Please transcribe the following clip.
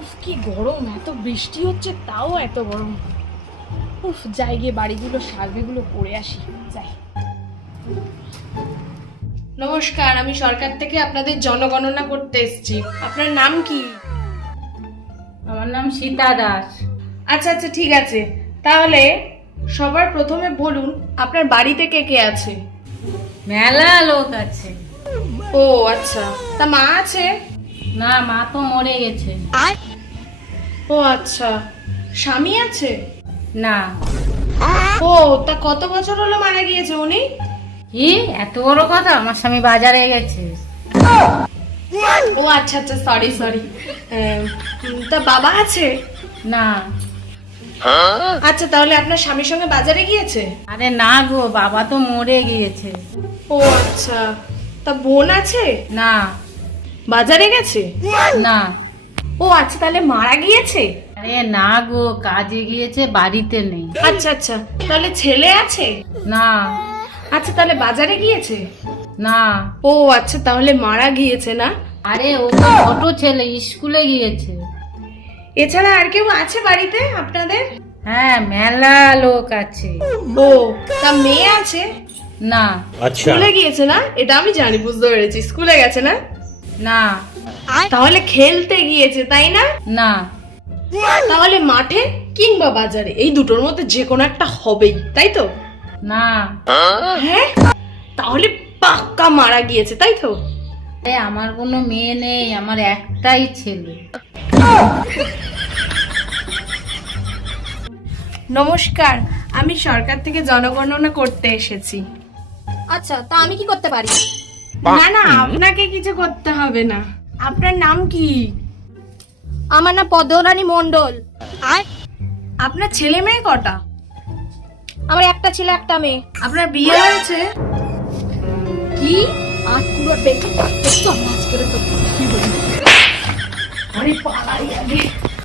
উফ কি গরম, এত বৃষ্টি হচ্ছে তাও এত গরম। উফ যাই গিয়ে বাড়িগুলো সার্ভেগুলো করে আসি, যাই। নমস্কার, আমি সরকার থেকে আপনাদের জনগণনা করতে এসেছি। আপনার নাম কি? আমার নাম সীতা দাস। আচ্ছা আচ্ছা ঠিক আছে, তাহলে সবার প্রথমে বলুন আপনার বাড়িতে কে কে আছে? মেলা লোক আছে। ও আচ্ছা, তা মা আছে? না, মা তো মরে গেছে। ও আচ্ছা, স্বামী আছে? না। ও তা কত বছর হলো মারা গিয়েছে উনি? কি এত বড় কথা? আমার স্বামী বাজারে গেছে। ও আচ্ছা আচ্ছা, সরি সরি। তা বাবা আছে? না। আচ্ছা, তাহলে আপনার স্বামীর সঙ্গে বাজারে গিয়েছে? আরে না গো, বাবা তো মরে গিয়েছে। ও আচ্ছা, তা বোন আছে? না। বাজারে গেছে? না। ও আচ্ছা, তাহলে মারা গিয়েছে? আরে না গো, কাজে গিয়েছে, বাড়িতে নেই। আচ্ছা আচ্ছা, তাহলে ছেলে আছে? না। আচ্ছা, তাহলে বাজারে গিয়েছে? না। ও আচ্ছা, তাহলে মারা গিয়েছে না? আরে ও তো ছোট ছেলে, স্কুলে গিয়েছে। এছাড়া আর কেউ আছে বাড়িতে আপনাদের? হ্যাঁ, মেলা লোক আছে। ও তা মেয়ে আছে? না। স্কুলে গিয়েছে না? এটা আমি জানি, বুঝতে পেরেছি, স্কুলে গেছে না? না। তাহলে খেলতে গিয়েছে, তাই না? না। তাহলে মাঠে কিংবা বাজারে, এই দুটোর মধ্যে যে কোনো একটা হবেই, তাই তো? না। হ্যাঁ, তাহলে পাক্কা মারা গিয়েছে, তাই তো? আরে আমার কোনো মেয়ে নেই, আমার একটাই ছেলে। নমস্কার, আমি সরকার থেকে জনগণনা করতে এসেছি। আচ্ছা, তা আমি কি করতে পারি? না না, আপনাকে কিছু করতে হবে না। আপনার নাম কি? আমার নাম পদ্মরানী মণ্ডল। আপনার ছেলে মেয়ে কটা? আমার একটা ছেলে একটা মেয়ে। আপনার বিয়ে হয়েছে? কি? আটকুড়োর বেটি।